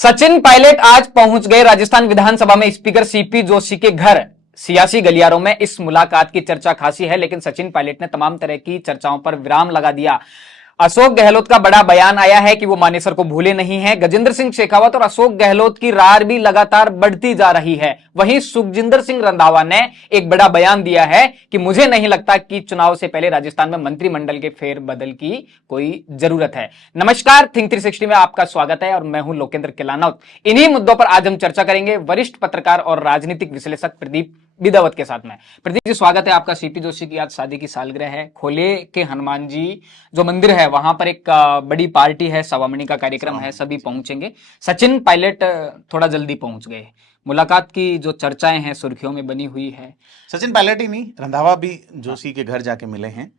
सचिन पायलट आज पहुंच गए राजस्थान विधानसभा में स्पीकर सीपी जोशी के घर। सियासी गलियारों में इस मुलाकात की चर्चा खासी है, लेकिन सचिन पायलट ने तमाम तरह की चर्चाओं पर विराम लगा दिया। अशोक गहलोत का बड़ा बयान आया है कि वो मानेसर को भूले नहीं हैं। गजेंद्र सिंह शेखावत और अशोक गहलोत की रार भी लगातार बढ़ती जा रही है। वहीं सुखजिंदर सिंह रंधावा ने एक बड़ा बयान दिया है कि मुझे नहीं लगता कि चुनाव से पहले राजस्थान में मंत्रिमंडल के फेरबदल की कोई जरूरत है। नमस्कार, थिंक 360 में आपका स्वागत है और मैं हूं लोकेंद्र किलानौत। इन्हीं मुद्दों पर आज हम चर्चा करेंगे वरिष्ठ पत्रकार और राजनीतिक विश्लेषक प्रदीप बिदावत के साथ में। प्रदीप जी, स्वागत है आपका। सीपी जोशी की आज शादी की सालगिरह है। खोले के हनुमान जी जो मंदिर है वहां पर एक बड़ी पार्टी है, सवामणी का कार्यक्रम है, सभी पहुंचेंगे। सचिन पायलट थोड़ा जल्दी पहुंच गए। मुलाकात की जो चर्चाएं हैं सुर्खियों में बनी हुई है। सचिन पायलट ही नहीं, रंधावा भी जोशी के घर जाके मिले हैं।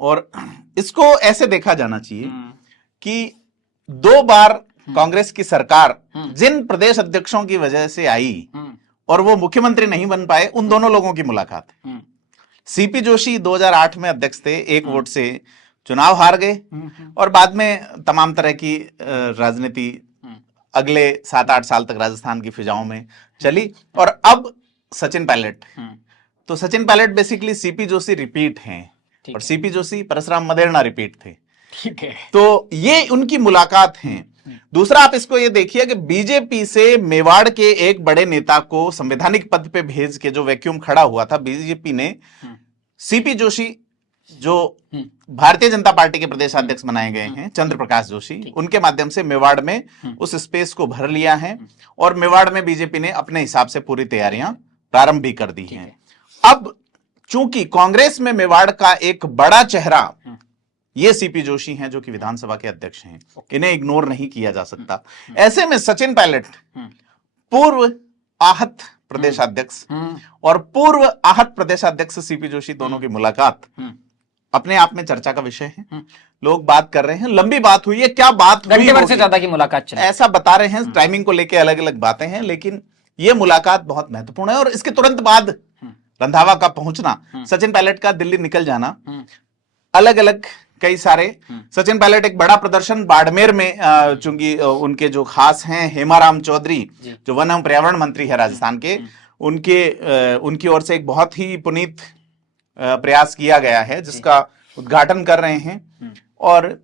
और इसको ऐसे देखा जाना चाहिए कि 2 बार कांग्रेस की सरकार जिन प्रदेश अध्यक्षों की वजह से आई और वो मुख्यमंत्री नहीं बन पाए, उन दोनों लोगों की मुलाकात। सीपी जोशी 2008 में अध्यक्ष थे, 1 वोट से चुनाव हार गए और बाद में तमाम तरह की राजनीति अगले 7-8 साल तक राजस्थान की फिजाओं में चली। और अब सचिन पायलट, तो Sachin Pilot basically CP Joshi repeat हैं और सीपी जोशी परशुराम मदेरणा रिपीट थे। ठीक है, तो ये उनकी मुलाकात है। दूसरा, आप इसको ये देखिए कि बीजेपी से मेवाड़ के एक बड़े नेता को संवैधानिक पद पे भेज के जो वैक्यूम खड़ा हुआ था, बीजेपी ने सीपी जोशी जो भारतीय जनता पार्टी के प्रदेश अध्यक्ष बनाए गए हैं, चंद्र प्रकाश जोशी, उनके माध्यम से मेवाड़ में उस स्पेस को भर लिया है और मेवाड़ में बीजेपी ने अपने हिसाब से पूरी तैयारियां प्रारंभ भी कर दी हैं। अब चूंकि कांग्रेस में मेवाड़ का एक बड़ा चेहरा ये सीपी जोशी हैं जो कि विधानसभा के अध्यक्ष हैं, इन्हें इग्नोर नहीं किया जा सकता। ऐसे में सचिन पायलट, पूर्व आहत प्रदेशाध्यक्ष और पूर्व आहत प्रदेशाध्यक्ष सीपी जोशी, दोनों की मुलाकात अपने आप में चर्चा का विषय है। लोग बात कर रहे हैं, लंबी बात हुई है, क्या बात हुई, घंटे भर से ज्यादा की मुलाकात चली, ऐसा बता रहे हैं। टाइमिंग को लेकर अलग अलग बातें हैं, लेकिन यह मुलाकात बहुत महत्वपूर्ण है। और इसके तुरंत बाद रंधावा का पहुंचना, सचिन पायलट का दिल्ली निकल जाना, अलग अलग कई सारे। सचिन पायलट एक बड़ा प्रदर्शन बाड़मेर में, चूंकि उनके जो खास हैं हेमाराम चौधरी जो वन एवं पर्यावरण मंत्री है राजस्थान के, उनकी ओर से एक बहुत ही पुनीत प्रयास किया गया है जिसका उद्घाटन कर रहे हैं। और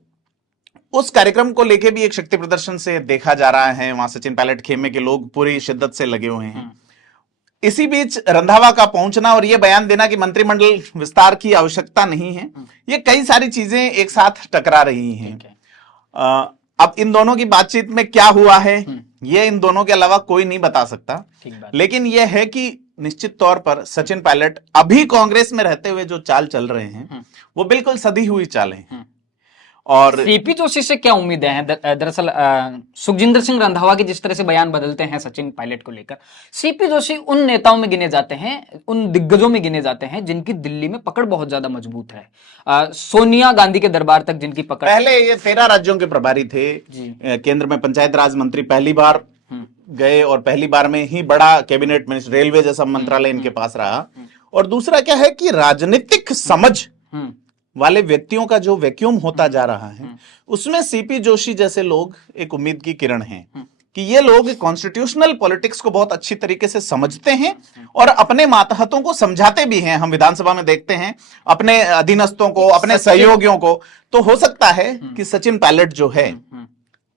उस कार्यक्रम को लेके भी एक शक्ति प्रदर्शन से देखा जा रहा है। वहां सचिन पायलट खेमे के लोग पूरी शिद्दत से लगे हुए हैं। इसी बीच रंधावा का पहुंचना और यह बयान देना कि मंत्रिमंडल विस्तार की आवश्यकता नहीं है, ये कई सारी चीजें एक साथ टकरा रही हैं। अब इन दोनों की बातचीत में क्या हुआ है, ये इन दोनों के अलावा कोई नहीं बता सकता। लेकिन यह है कि निश्चित तौर पर सचिन पायलट अभी कांग्रेस में रहते हुए जो चाल चल रहे हैं वो बिल्कुल सधी हुई चालें हैं। और सीपी जोशी से क्या उम्मीदें हैं? दरअसल सुखजिंदर सिंह रंधावा के जिस तरह से बयान बदलते हैं सचिन पायलट को लेकर, सीपी जोशी उन नेताओं में गिने जाते हैं, उन दिग्गजों में गिने जाते हैं जिनकी दिल्ली में पकड़ बहुत ज्यादा मजबूत है। सोनिया गांधी के दरबार तक जिनकी पकड़, पहले ये 13 राज्यों के प्रभारी थे, केंद्र में पंचायत राज मंत्री पहली बार गए और पहली बार में ही बड़ा कैबिनेट मिनिस्टर, रेलवे जैसा मंत्रालय इनके पास रहा। और दूसरा क्या है कि राजनीतिक समझ वाले व्यक्तियों का जो वैक्यूम होता जा रहा है, उसमें सीपी जोशी जैसे लोग एक उम्मीद की किरण हैं कि ये लोग कॉन्स्टिट्यूशनल पॉलिटिक्स को बहुत अच्छी तरीके से समझते हैं और अपने मातहतों को समझाते भी हैं। हम विधानसभा में देखते हैं अपने अधीनस्थों को, अपने सहयोगियों को। तो हो सकता है कि सचिन पायलट जो है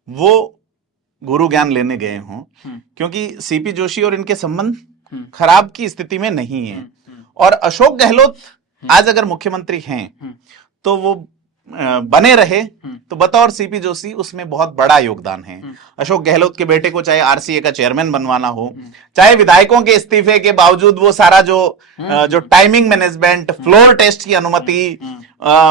वो गुरु ज्ञान लेने गए हों, क्योंकि सीपी जोशी और इनके संबंध खराब की स्थिति में नहीं है। और अशोक गहलोत आज अगर मुख्यमंत्री हैं तो वो बने रहे तो बतौर सीपी जोशी उसमें बहुत बड़ा योगदान है। अशोक गहलोत के बेटे को चाहे आरसीए का चेयरमैन बनवाना हो, चाहे विधायकों के इस्तीफे के बावजूद वो सारा जो टाइमिंग मैनेजमेंट, फ्लोर टेस्ट की अनुमति,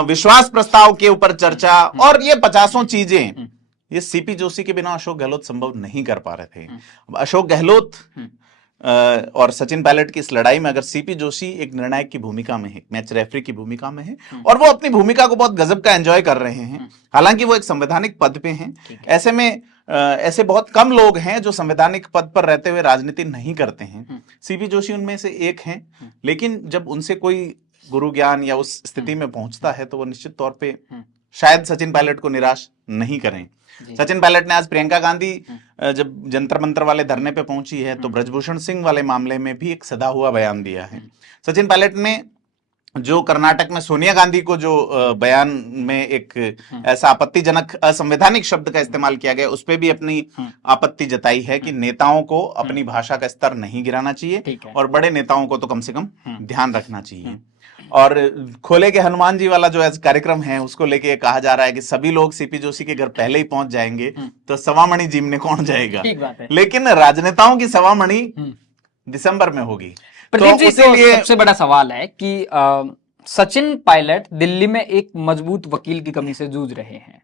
विश्वास प्रस्ताव के ऊपर चर्चा और ये 50 चीजें, ये सीपी जोशी के बिना अशोक गहलोत संभव नहीं कर पा रहे थे। अशोक गहलोत और सचिन पायलट की इस लड़ाई में अगर सीपी जोशी एक निर्णायक की भूमिका में है, मैच रेफरी की भूमिका में है, और वो अपनी भूमिका को बहुत गजब का एंजॉय कर रहे हैं, हालांकि वो एक संवैधानिक पद पे हैं। ऐसे में ऐसे बहुत कम लोग हैं जो संवैधानिक पद पर रहते हुए राजनीति नहीं करते हैं। सीपी जोशी उनमें से एक हैं। लेकिन जब उनसे कोई गुरु ज्ञान या उस स्थिति में पहुंचता है तो वो निश्चित तौर पे शायद सचिन पायलट को निराश नहीं करें। सचिन पायलट ने आज प्रियंका गांधी जब जंतर मंतर वाले धरने पे पहुंची है तो ब्रजभूषण सिंह वाले मामले में भी एक सदा हुआ बयान दिया है। सचिन पायलट ने जो कर्नाटक में सोनिया गांधी को जो बयान में एक ऐसा आपत्तिजनक असंवैधानिक शब्द का इस्तेमाल किया गया उस पर भी अपनी आपत्ति जताई है कि नेताओं को अपनी भाषा का स्तर नहीं गिराना चाहिए और बड़े नेताओं को तो कम से कम ध्यान रखना चाहिए। और खोले के हनुमान जी वाला जो कार्यक्रम है उसको लेके कहा जा रहा है कि सभी लोग सीपी जोशी के घर पहले ही पहुंच जाएंगे तो सवामणि जीमने कौन जाएगा। लेकिन राजनेताओं की सवामणि दिसंबर में होगी। प्रदीप जी, तो सबसे बड़ा सवाल है कि सचिन पायलट दिल्ली में एक मजबूत वकील की कमी से जूझ रहे हैं।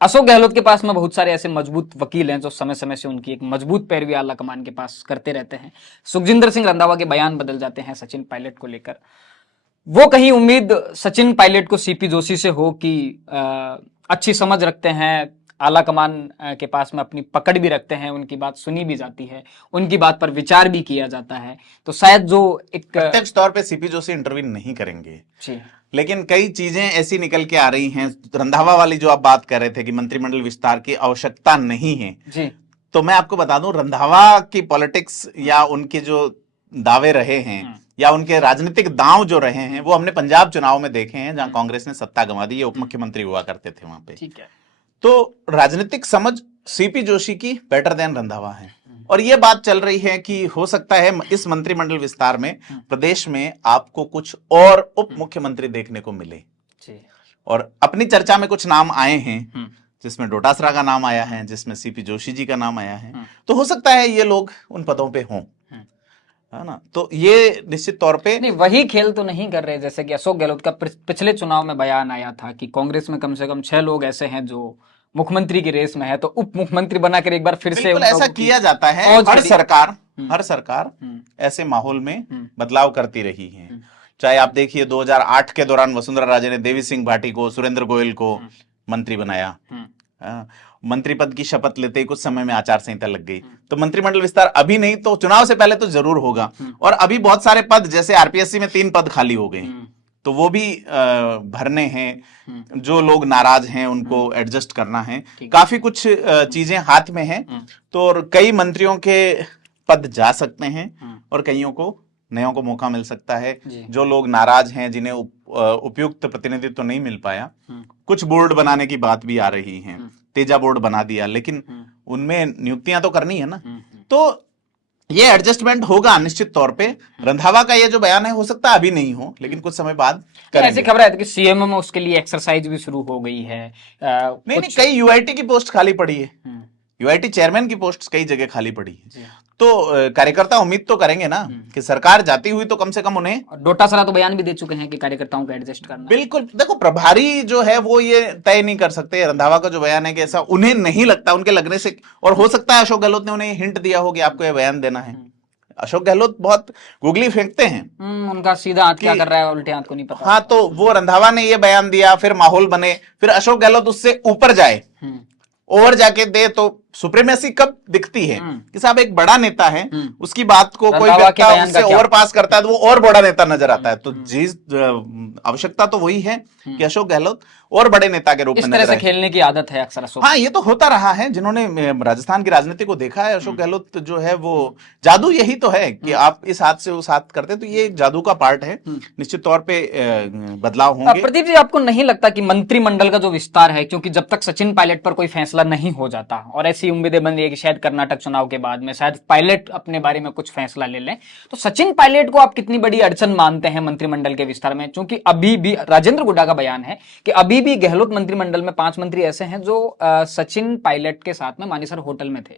अशोक गहलोत के पास में बहुत सारे ऐसे मजबूत वकील हैं जो समय समय से उनकी एक मजबूत पैरवी आला कमान के पास करते रहते हैं। सुखजिंदर सिंह रंधावा के बयान बदल जाते हैं सचिन पायलट को लेकर। वो कहीं उम्मीद सचिन पायलट को सीपी जोशी से हो कि अच्छी समझ रखते हैं, आला कमान के पास में अपनी पकड़ भी रखते हैं, उनकी बात सुनी भी जाती है, उनकी बात पर विचार भी किया जाता है, तो शायद जो एक प्रत्यक्ष तौर पे सीपी जोशी इंटरवीन नहीं करेंगे जी। लेकिन कई चीजें ऐसी निकल के आ रही हैं। रंधावा वाली जो आप बात कर रहे थे कि मंत्रिमंडल विस्तार की आवश्यकता नहीं है जी, तो मैं आपको बता दूं रंधावा की पॉलिटिक्स या उनके जो दावे रहे हैं या उनके राजनीतिक दांव जो रहे हैं वो हमने पंजाब चुनाव में देखे हैं जहां कांग्रेस ने सत्ता गंवा दी, ये उप मुख्यमंत्री हुआ करते थे वहां पे। ठीक है। तो राजनीतिक समझ सीपी जोशी की बेटर देन रंधावा है और ये बात चल रही है कि हो सकता है इस मंत्रिमंडल विस्तार में प्रदेश में आपको कुछ और उप मुख्यमंत्री देखने को मिले जी। और अपनी चर्चा में कुछ नाम आए हैं जिसमें डोटासरा का नाम आया है, जिसमें सीपी जोशी जी का नाम आया है, तो हो सकता है ये लोग उन पदों पे हों, है ना। तो ये निश्चित तौर पे नहीं, वही खेल तो नहीं कर रहे जैसे कि अशोक गहलोत का पिछले चुनाव में बयान आया था कि कांग्रेस में कम से कम 6 लोग ऐसे हैं जो मुख्यमंत्री की रेस में है, तो उप मुख्यमंत्री बनाकर एक बार फिर से ऐसा किया जाता है। हर सरकार ऐसे माहौल में बदलाव करती रही है। चाहे आप देखिए 2008 के दौरान वसुंधरा राजे ने देवी सिंह भाटी को, सुरेंद्र गोयल को मंत्री बनाया। मंत्री पद की शपथ लेते ही कुछ समय में आचार संहिता लग गई। तो मंत्रिमंडल विस्तार अभी नहीं तो चुनाव से पहले तो जरूर होगा। और अभी बहुत सारे पद जैसे आरपीएससी में 3 पद खाली हो गए तो वो भी भरने हैं। जो लोग नाराज हैं उनको एडजस्ट करना है। काफी कुछ चीजें हाथ में हैं तो कई मंत्रियों के पद जा सकते हैं और कईयों को नयों को मौका मिल सकता है। जो लोग नाराज हैं, जिन्हें उपयुक्त प्रतिनिधित्व नहीं मिल पाया, कुछ बोर्ड बनाने की बात भी आ रही है। तेजा बोर्ड बना दिया लेकिन उनमें नियुक्तियां तो करनी है ना। तो ये एडजस्टमेंट होगा निश्चित तौर पे। रंधावा का ये जो बयान है हो सकता है अभी नहीं हो लेकिन कुछ समय बाद करेंगे। ऐसी खबर है कि सीएम में उसके लिए एक्सरसाइज भी शुरू हो गई है। नहीं, कई यूआईटी की पोस्ट खाली पड़ी है। यूआईटी चेयरमैन की पोस्ट कई जगह खाली पड़ी है। तो कार्यकर्ता उम्मीद तो करेंगे ना कि सरकार जाती हुई तो कम से कम उन्हें। डोटासरा तो बयान भी दे चुके हैं कि कार्यकर्ताओं को एडजस्ट करना। बिल्कुल, देखो प्रभारी जो है वो ये तय नहीं कर सकते। रंधावा का जो बयान है कि ऐसा उन्हें नहीं लगता, उनके लगने से, और हो सकता है अशोक गहलोत ने उन्हें हिंट दिया हो कि आपको ये बयान देना है। अशोक गहलोत बहुत गुगली फेंकते हैं। उनका सीधा हाथ क्या कर रहा है उल्टे हाथ को नहीं पता। हाँ, तो वो रंधावा ने ये बयान दिया, फिर माहौल बने, फिर अशोक गहलोत उससे ऊपर जाए और जाके दे तो सुप्रीमेसी कब दिखती है कि साहब एक बड़ा नेता है, उसकी बात को कोई व्यक्ति उससे ओवर पास करता है तो वो और बड़ा नेता नजर आता है। तो जिस आवश्यकता तो वही है कि अशोक गहलोत और बड़े नेता के रूप में इस तरह से खेलने की आदत है अक्सर अशोक। हाँ, ये तो होता रहा है। जिन्होंने राजस्थान की राजनीति को देखा है, अशोक गहलोत जो है वो जादू यही तो है कि आप इस हाथ से उस हाथ करते, तो ये जादू का पार्ट है। निश्चित तौर पे बदलाव होंगे। प्रदीप जी, आपको नहीं लगता कि मंत्रिमंडल का जो विस्तार है, क्योंकि जब तक सचिन पायलट पर कोई फैसला नहीं हो जाता, और ऐसी उम्मीदें बन रही है कि शायद कर्नाटक चुनाव के बाद में शायद पायलट अपने बारे में कुछ फैसला ले लें, तो सचिन पायलट को आप कितनी बड़ी अड़चन मानते हैं मंत्रिमंडल के विस्तार में? क्योंकि अभी भी राजेंद्र गुड्डा का बयान है कि अभी भी गहलोत मंत्रिमंडल में 5 मंत्री ऐसे हैं जो सचिन पायलट के साथ में मानेसर होटल में थे।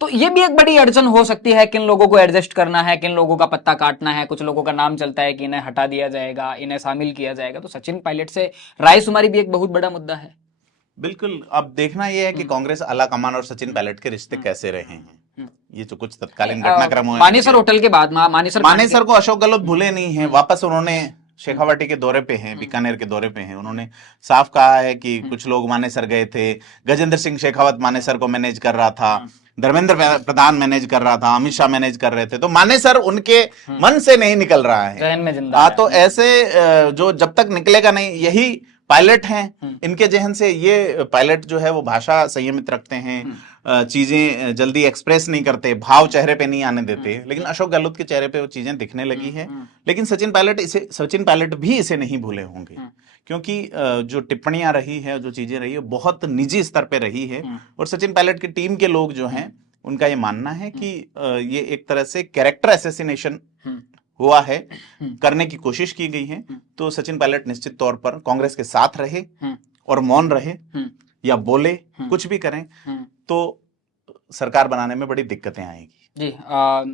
तो ये भी एक बड़ी अड़चन हो सकती है। किन लोगों को एडजस्ट करना है, किन लोगों का पत्ता काटना है। कुछ लोगों का नाम चलता है कि इन्हें हटा दिया जाएगा, इन्हें शामिल किया जाएगा। तो सचिन पायलट से रायशुमारी भी एक बहुत बड़ा मुद्दा है। बिल्कुल, अब देखना यह है कि कांग्रेस आला कमान और सचिन पायलट के रिश्ते कैसे रहे हैं। ये जो कुछ तत्कालीन घटनाक्रम हुए मानेसर होटल के बाद मानेसर को अशोक गहलोत भूले नहीं है। वापस उन्होंने शेखावाटी के दौरे पे हैं, बीकानेर के दौरे पे हैं। उन्होंने साफ कहा है कि कुछ लोग मानेसर गए थे। गजेंद्र सिंह शेखावत मानेसर को मैनेज कर रहा था, धर्मेंद्र प्रधान मैनेज कर रहा था, अमित शाह मैनेज कर रहे थे। तो मानेसर उनके मन से नहीं निकल रहा है, जहन में जिंदा है। तो ऐसे जो जब तक निकलेगा नहीं, यही पायलट हैं, इनके जहन से ये पायलट जो है वो भाषा संयमित रखते हैं, चीजें जल्दी एक्सप्रेस नहीं करते, भाव चेहरे पे नहीं आने देते, लेकिन अशोक गहलोत के चेहरे पे वो चीजें दिखने लगी है। लेकिन सचिन पायलट भी इसे नहीं भूले होंगे, क्योंकि जो टिप्पणियां रही है, जो चीजें रही है, बहुत निजी स्तर पे रही है। और सचिन पायलट की टीम के लोग जो हैं उनका ये मानना है कि ये एक तरह से कैरेक्टर असैसिनेशन हुआ है, करने की कोशिश की गई है। तो सचिन पायलट निश्चित तौर पर कांग्रेस के साथ रहे और मौन रहे या बोले, कुछ भी करें तो सरकार बनाने में बड़ी दिक्कतें आएगी। जी,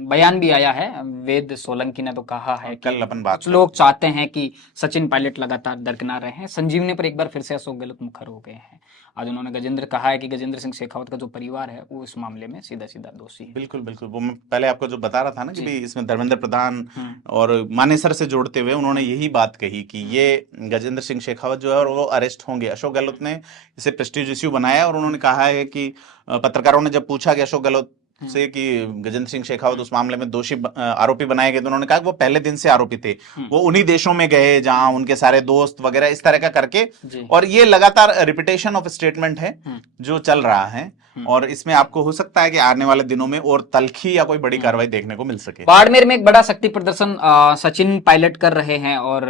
बयान भी आया है, वेद सोलंकी ने तो कहा है कि कल अपन बात कुछ लोग चाहते हैं कि सचिन पायलट लगातार दरकिनार रहे हैं। संजीवनी पर एक बार फिर से अशोक गहलोत मुखर हो गए हैं। आज उन्होंने गजेंद्र कहा है कि गजेंद्र सिंह शेखावत का जो परिवार है वो इस मामले में सीधा सीधा दोषी है। बिल्कुल बिल्कुल, वो मैं पहले आपको जो बता रहा था ना कि भी इसमें धर्मेंद्र प्रधान और मानेसर से जोड़ते हुए उन्होंने यही बात कही कि ये गजेंद्र सिंह शेखावत जो है और वो अरेस्ट होंगे। अशोक गहलोत ने इसे प्रेस्टीज इश्यू बनाया और उन्होंने कहा है कि पत्रकारों ने जब पूछा कि अशोक गहलोत से कि गजेंद्र सिंह शेखावत उस मामले में दोषी आरोपी बनाए गए, तो उन्होंने कहा कि वो पहले दिन से आरोपी थे, वो उन्हीं देशों में गए जहां उनके सारे दोस्त वगैरह इस तरह का करके, और ये लगातार रिपीटेशन ऑफ स्टेटमेंट है जो चल रहा है। और इसमें आपको हो सकता है कि आने वाले दिनों में और तल्खी या कोई बड़ी कार्रवाई देखने को मिल सके। बाड़मेर में एक बड़ा शक्ति प्रदर्शन सचिन पायलट कर रहे हैं और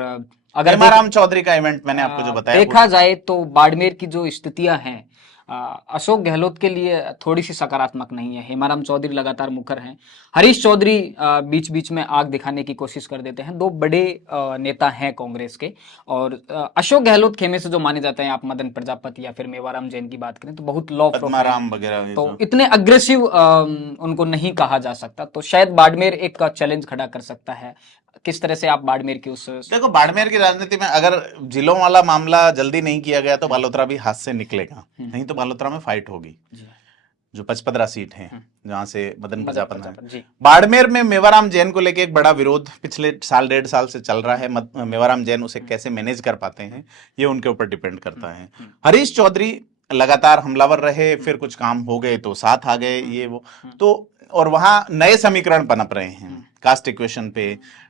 अगर हेमाराम चौधरी का इवेंट मैंने आपको जो बताया, देखा जाए तो बाड़मेर की जो स्थितियां हैं अशोक गहलोत के लिए थोड़ी सी सकारात्मक नहीं है। हेमाराम चौधरी लगातार मुखर हैं, हरीश चौधरी बीच बीच में आग दिखाने की कोशिश कर देते हैं। दो बड़े नेता हैं कांग्रेस के। और अशोक गहलोत खेमे से जो माने जाते हैं, आप मदन प्रजापति या फिर मेवाराम जैन की बात करें तो बहुत लो पद्माराम वगैरह, तो इतने अग्रेसिव उनको नहीं कहा जा सकता। तो शायद बाड़मेर एक चैलेंज खड़ा कर सकता है। किस तरह से आप बाड़मेर की उस देखो, बाड़मेर की राजनीति में अगर जिलों वाला मामला जल्दी नहीं किया गया तो बालोतरा भी हाथ से निकलेगा, नहीं तो बालोतरा में फाइट होगी। जो पचपदरा सीट है जहां से मदन प्रजापति है। बाड़मेर में मेवाराम जैन को लेके एक बड़ा विरोध पिछले साल 1.5 साल से चल रहा है। मेवाराम जैन उसे कैसे मैनेज कर पाते हैं ये उनके ऊपर डिपेंड करता है। हरीश चौधरी लगातार हमलावर रहे, फिर कुछ काम हो गए तो साथ आ गए, ये वो तो। और वहां नए समीकरण पनप रहे हैं कास्ट इक्वेशन पे।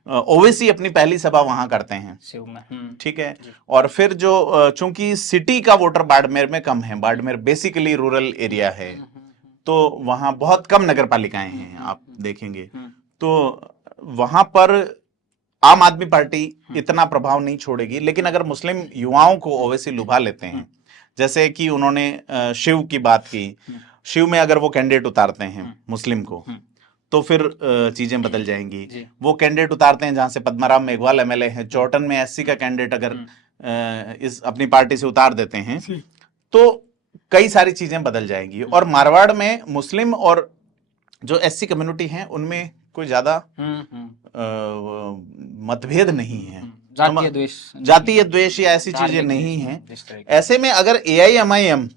ओवैसी अपनी पहली सभा वहां करते हैं, ठीक है। और फिर जो चूंकि सिटी का वोटर बाड़मेर में कम है, बाड़मेर बेसिकली रूरल एरिया है, तो वहां बहुत कम नगर पालिकाएं हैं, आप देखेंगे तो वहां पर आम आदमी पार्टी इतना प्रभाव नहीं छोड़ेगी। लेकिन अगर मुस्लिम युवाओं को ओवैसी लुभा लेते हैं, जैसे कि उन्होंने शिव की बात की, शिव में अगर वो कैंडिडेट उतारते हैं मुस्लिम को तो फिर चीजें बदल जाएंगी। वो कैंडिडेट उतारते हैं जहां से पद्माराम मेघवाल एमएलए हैं, चौटन में एससी का कैंडिडेट अगर इस अपनी पार्टी से उतार देते हैं तो कई सारी चीजें बदल जाएंगी। और मारवाड़ में मुस्लिम और जो एससी कम्युनिटी है उनमें कोई ज्यादा मतभेद नहीं है, जातीय द्वेष या ऐसी चीजें नहीं है। ऐसे में अगर एआईएमआईएम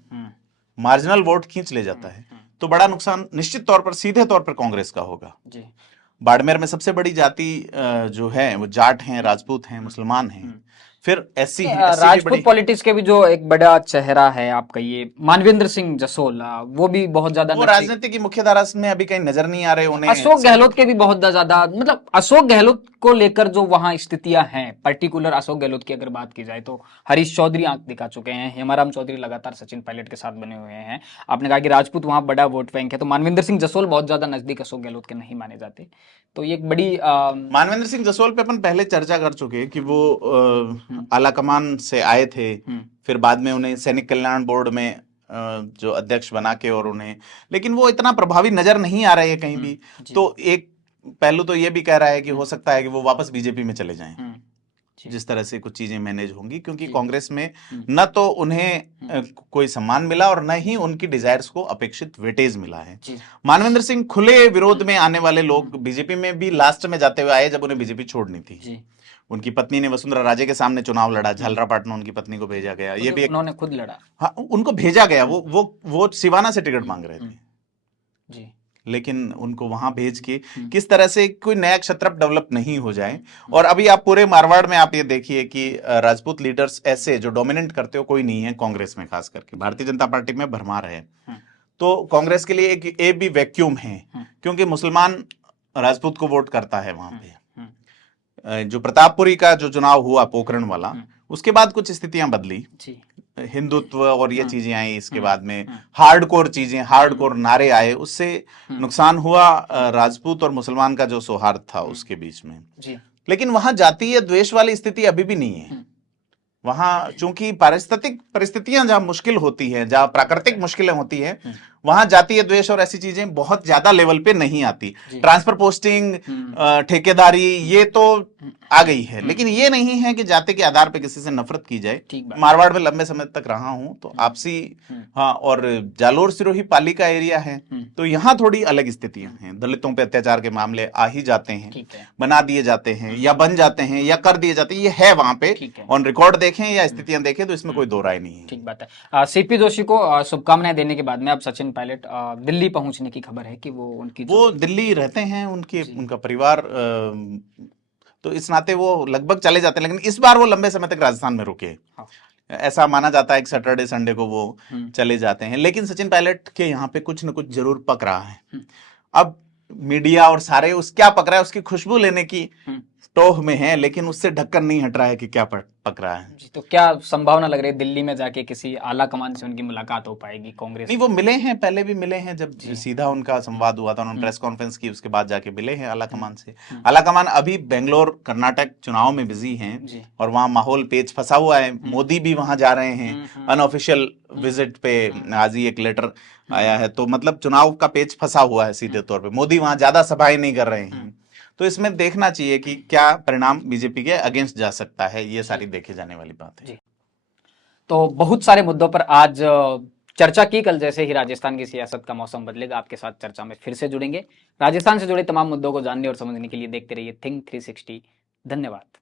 मार्जिनल वोट खींच ले जाता है तो बड़ा नुकसान निश्चित तौर पर सीधे तौर पर कांग्रेस का होगा। बाड़मेर में सबसे बड़ी जाति जो है वो जाट हैं, राजपूत हैं, मुसलमान हैं, फिर एससी हैं। राजपूत पॉलिटिक्स के भी जो एक बड़ा चेहरा है आपका ये मानवेंद्र सिंह जसोल, वो भी बहुत ज्यादा वो राजनीति की मुख्य धारा में अभी कहीं नजर नहीं आ रहे उन्हें। अशोक गहलोत के भी बहुत ज्यादा, मतलब अशोक गहलोत को लेकर जो वहां स्थितियां हैं, पर्टिकुलर अशोक गहलोत की अगर बात की जाए तो हरीश चौधरी आंख दिखा चुके हैं, हेमाराम चौधरी लगातार सचिन पायलट के साथ बने हुए हैं। आपने कहा कि राजपूत वहां बड़ा वोट बैंक है, तो मानवेंद्र सिंह जसोल बहुत ज्यादा नजदीक अशोक गहलोत के नहीं माने जाते। तो ये एक बड़ी मानवेंद्र सिंह जसोल पे अपन पहले चर्चा कर चुके हैं कि वो आलाकमान से आए थे, फिर बाद में उन्हें सैनिक कल्याण बोर्ड में जो अध्यक्ष बना के और उन्हें, लेकिन वो इतना प्रभावी नजर नहीं आ रहे हैं कहीं भी। तो एक पहलू तो ये भी कह रहा है कि हो सकता है कि वो वापस बीजेपी में चले जाएं, जिस तरह से कुछ चीजें मैनेज होंगी, क्योंकि कांग्रेस में न तो उन्हें कोई सम्मान मिला और न ही उनकी डिजायर्स को अपेक्षित वेटेज मिला है। मानवेंद्र सिंह खुले विरोध में आने वाले लोग बीजेपी में भी लास्ट में जाते हुए आए जब उन्हें बीजेपी छोड़नी थी। उनकी पत्नी ने वसुंधरा राजे के सामने चुनाव लड़ा, झालरापाट में उनकी पत्नी को भेजा गया, ये भी उन्होंने खुद लड़ा। हाँ, उनको भेजा गया, वो सिवाना से टिकट मांग रहे थे लेकिन उनको वहां भेज के किस तरह से कोई नया क्षत्रप डेवलप नहीं हो जाए। और अभी आप पूरे मारवाड़ में आप ये देखिए कि राजपूत लीडर्स ऐसे जो डोमिनेट करते हो कोई नहीं है कांग्रेस में, खास करके भारतीय जनता पार्टी में भरमार है। तो कांग्रेस के लिए एक भी वैक्यूम है, क्योंकि मुसलमान राजपूत को वोट करता है वहां पे। जो प्रतापपुरी का जो चुनाव हुआ पोखरण वाला, उसके बाद कुछ स्थितियां बदली, जी। हिंदुत्व और ये चीजें आई, इसके बाद में हार्डकोर चीजें, हार्डकोर नारे आए, उससे नुकसान हुआ राजपूत और मुसलमान का जो सौहार्द था उसके बीच में। जी। लेकिन वहां जातीय द्वेष वाली स्थिति अभी भी नहीं है। वहां चूंकि पारिस्थितिक परिस्थितियां जहां मुश्किल होती हैं, जहां प्राकृतिक मुश्किलें होती हैं, वहां जातीय द्वेष और ऐसी चीजें बहुत ज्यादा लेवल पे नहीं आती। ट्रांसफर पोस्टिंग, ठेकेदारी, ये तो आ गई है, लेकिन ये नहीं है कि जाति के आधार पे किसी से नफरत की जाए। मारवाड़ में लंबे समय तक रहा हूं, तो आपसी, हाँ, और जालोर सिरोही पाली का एरिया है, तो यहाँ थोड़ी अलग स्थितियां हैं। दलितों पे अत्याचार के मामले आ ही जाते हैं, बना दिए जाते हैं या बन जाते हैं या कर दिए जाते हैं, ये है वहां पे, ऑन रिकॉर्ड देखें या स्थितियां देखें तो इसमें कोई दो राय नहीं है। ठीक बात है। सीपी जोशी को शुभकामनाएं देने के बाद में अब सचिन पायलट दिल्ली पहुंचने की खबर है कि वो दिल्ली रहते हैं, उनका परिवार, तो इस नाते वो लगभग चले जाते हैं, लेकिन इस बार वो लंबे समय तक राजस्थान में रुके। ऐसा माना जाता है कि सैटरडे संडे को वो चले जाते हैं, लेकिन सचिन पायलट के यहाँ पे कुछ न कुछ जरूर पक रहा है। अब मीडिया और सारे क्या पक रहा है, उसकी खुशबू लेने की टोह में है, लेकिन उससे ढक्कन नहीं हट रहा है कि क्या पक रहा है। जी, तो क्या संभावना लग रही है दिल्ली में जाके किसी आला कमान से उनकी मुलाकात हो पाएगी कांग्रेस? नहीं, वो मिले हैं, पहले भी मिले हैं, जब सीधा उनका संवाद हुआ था, उन्होंने प्रेस कॉन्फ्रेंस की, उसके बाद जाके मिले हैं आला कमान से। आला कमान अभी बेंगलोर कर्नाटक चुनाव में बिजी हैं और वहां माहौल पेच फंसा हुआ है। मोदी भी वहां जा रहे हैं अनऑफिशियल विजिट पे, आज ही एक लेटर आया है, तो मतलब चुनाव का पेच फंसा हुआ है सीधे तौर पे। मोदी वहां ज्यादा सभाएं नहीं कर रहे हैं, तो इसमें देखना चाहिए कि क्या परिणाम बीजेपी के अगेंस्ट जा सकता है, ये सारी देखे जाने वाली बात है। तो बहुत सारे मुद्दों पर आज चर्चा की। कल जैसे ही राजस्थान की सियासत का मौसम बदलेगा, आपके साथ चर्चा में फिर से जुड़ेंगे। राजस्थान से जुड़े तमाम मुद्दों को जानने और समझने के लिए देखते रहिए थिंक 360। धन्यवाद।